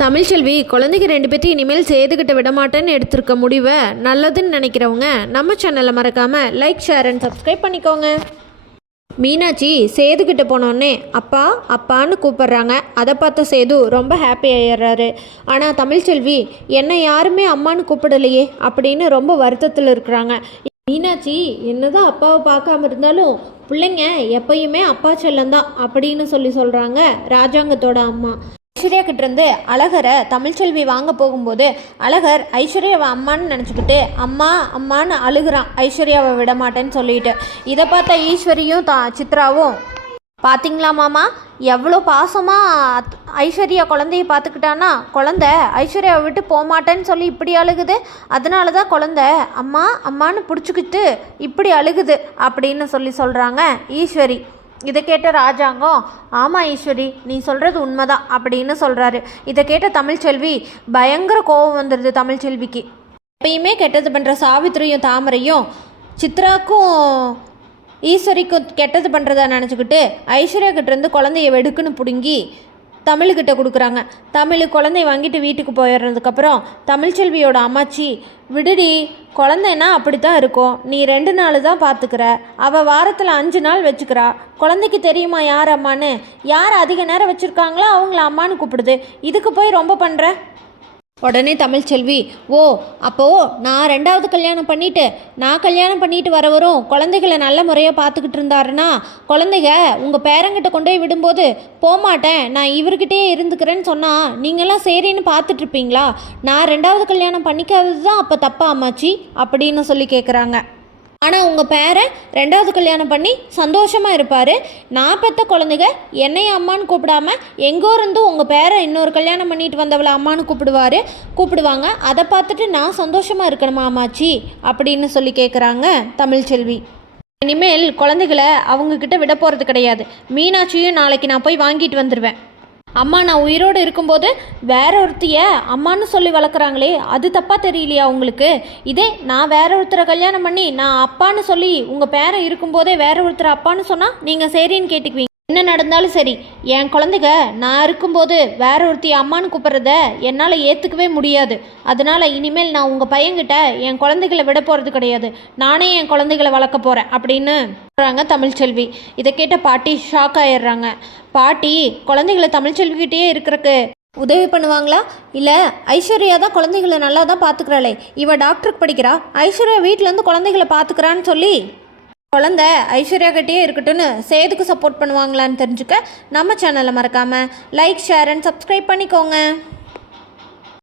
தமிழ்ச்செல்வி குழந்தைங்க 2 பேர்த்தையும் இனிமேல் சேதுக்கிட்ட விட மாட்டேன்னு எடுத்திருக்க முடிவை நல்லதுன்னு நினைக்கிறவங்க நம்ம சேனலை மறக்காமல் லைக், ஷேர் அண்ட் சப்ஸ்கிரைப் பண்ணிக்கோங்க. மீனாட்சி சேதுக்கிட்ட போனோடனே அப்பா அப்பான்னு கூப்பிட்றாங்க. அதை பார்த்த சேது ரொம்ப ஹாப்பி ஆயிடுறாரு. ஆனால் தமிழ்ச்செல்வி என்னை யாருமே அம்மானு கூப்பிடலையே அப்படின்னு ரொம்ப வருத்தத்தில் இருக்கிறாங்க. மீனாட்சி என்னதான் அப்பாவை பார்க்காம இருந்தாலும் பிள்ளைங்க எப்பயுமே அப்பா செல்லந்தான் அப்படின்னு சொல்கிறாங்க ராஜாங்கத்தோட அம்மா. ஐஸ்வர்யா கிட்டேருந்து அழகரை தமிழ்ச்செல்வி வாங்க போகும்போது அழகர் ஐஸ்வர்யாவை அம்மான்னு நினச்சிக்கிட்டு அம்மா அம்மான்னு அழுகிறான், ஐஸ்வர்யாவை விட மாட்டேன்னு சொல்லிட்டு. இதை பார்த்த ஈஸ்வரியும் சித்ராவும் பார்த்தீங்களா மாமா, எவ்வளோ பாசமாக ஐஸ்வர்யா குழந்தைய பார்த்துக்கிட்டான்னா குழந்த ஐஸ்வர்யாவை விட்டு போகமாட்டேன்னு சொல்லி இப்படி அழுகுது. அதனால தான் குழந்த அம்மா அம்மான்னு பிடிச்சிக்கிட்டு இப்படி அழுகுது அப்படின்னு சொல்கிறாங்க ஈஸ்வரி. இதை கேட்ட ராஜாங்கம் ஆமாம் ஈஸ்வரி, நீ சொல்கிறது உண்மைதான் அப்படின்னு சொல்கிறாரு. இதை கேட்ட தமிழ்ச்செல்வி பயங்கர கோபம் வந்துடுது தமிழ்ச்செல்விக்கு. எப்பயுமே கெட்டது பண்ணுற சாவித்திரியும் தாமரையும் சித்ராக்கும் ஈஸ்வரிக்கும் கெட்டது பண்ணுறதா நினச்சிக்கிட்டு ஐஸ்வர்யா கிட்டேருந்து குழந்தைய வெடுக்குன்னு பிடுங்கி தமிழுக்கிட்ட கொடுக்குறாங்க. தமிழ் குழந்தைய வாங்கிட்டு வீட்டுக்கு போயிடுறதுக்கப்புறம் தமிழ்ச்செல்வியோட அம்மாச்சி விடுடி, குழந்தைன்னா அப்படி தான் இருக்கும், நீ 2 நாள் தான் பார்த்துக்கிற, அவள் வாரத்தில் 5 நாள் வச்சுக்கிறா, குழந்தைக்கு தெரியுமா யார் அம்மான்னு, யார் அதிக நேரம் வச்சுருக்காங்களோ அவங்கள அம்மானு கூப்பிடுது, இதுக்கு போய் ரொம்ப பண்ணுற. உடனே தமிழ்ச்செல்வி ஓ அப்போது நான் 2வது கல்யாணம் பண்ணிவிட்டு நான் கல்யாணம் பண்ணிட்டு வரவரும் குழந்தைகளை நல்ல முறையாக பார்த்துக்கிட்டு இருந்தாருன்னா குழந்தைங்க உங்கள் பேரங்கிட்ட கொண்டு போய் விடும்போது போகமாட்டேன் நான் இவர்கிட்டயே இருந்துக்கிறேன்னு சொன்னால் நீங்களாம் சரின்னு பார்த்துட்ருப்பீங்களா? நான் 2வது கல்யாணம் பண்ணிக்காதது தான் அப்போ தப்பா அம்மாச்சி அப்படின்னு கேட்குறாங்க. ஆனால் உங்கள் பேரை 2வது கல்யாணம் பண்ணி சந்தோஷமாக இருப்பார். நான் பெற்ற குழந்தைங்க என்னைய அம்மானு கூப்பிடாம எங்கோ இருந்து உங்கள் பேரை இன்னொரு கல்யாணம் பண்ணிட்டு வந்தவளை அம்மானு கூப்பிடுவாங்க. அதை பார்த்துட்டு நான் சந்தோஷமாக இருக்கணுமா அம்மாச்சி அப்படின்னு கேட்குறாங்க தமிழ்ச்செல்வி. இனிமேல் குழந்தைகளை அவங்கக்கிட்ட விட போகிறது கிடையாது. மீனாட்சியும் நாளைக்கு நான் போய் வாங்கிட்டு வந்துடுவேன். அம்மா நான் உயிரோடு இருக்கும்போது வேற ஒருத்தைய அம்மானு சொல்லி வளர்க்குறாங்களே அது தப்பாக தெரியலையா உங்களுக்கு? இதே நான் வேற ஒருத்தரை கல்யாணம் பண்ணி நான் அப்பான்னு சொல்லி உங்கள் பேரன் இருக்கும்போதே வேற ஒருத்தரை அப்பான்னு சொன்னால் நீங்கள் சரின்னு கேட்டுக்குவீங்க. என்ன நடந்தாலும் சரி, என் குழந்தைங்க நான் இருக்கும்போது வேற ஒருத்தைய அம்மானு கூப்பிட்றத என்னால் ஏற்றுக்கவே முடியாது. அதனால் இனிமேல் நான் உங்கள் பையன்கிட்ட என் குழந்தைகளை விட போகிறது கிடையாது, நானே என் குழந்தைகளை வளர்க்க போகிறேன் அப்படின்னு சொல்கிறாங்க தமிழ்ச்செல்வி. இதை கேட்ட பாட்டி ஷாக் ஆயிடுறாங்க. பாட்டி குழந்தைகளை தமிழ்ச்செல்விக்கிட்டே இருக்கிறக்கு உதவி பண்ணுவாங்களா? இல்லை ஐஸ்வர்யா தான் குழந்தைகளை நல்லா தான் பார்த்துக்கிறாளே, இவ டாக்டருக்கு படிக்கிறா, ஐஸ்வர்யா வீட்டிலேருந்து குழந்தைகளை பார்த்துக்கிறான்னு சொல்லி குழந்தை ஐஸ்வர்யா கிட்டேயே இருக்கட்டும்னு சேதுக்கு சப்போர்ட் பண்ணுவாங்களான்னு தெரிஞ்சுக்க நம்ம சேனலை மறக்காமல் லைக், ஷேர் அண்ட் சப்ஸ்கிரைப் பண்ணிக்கோங்க.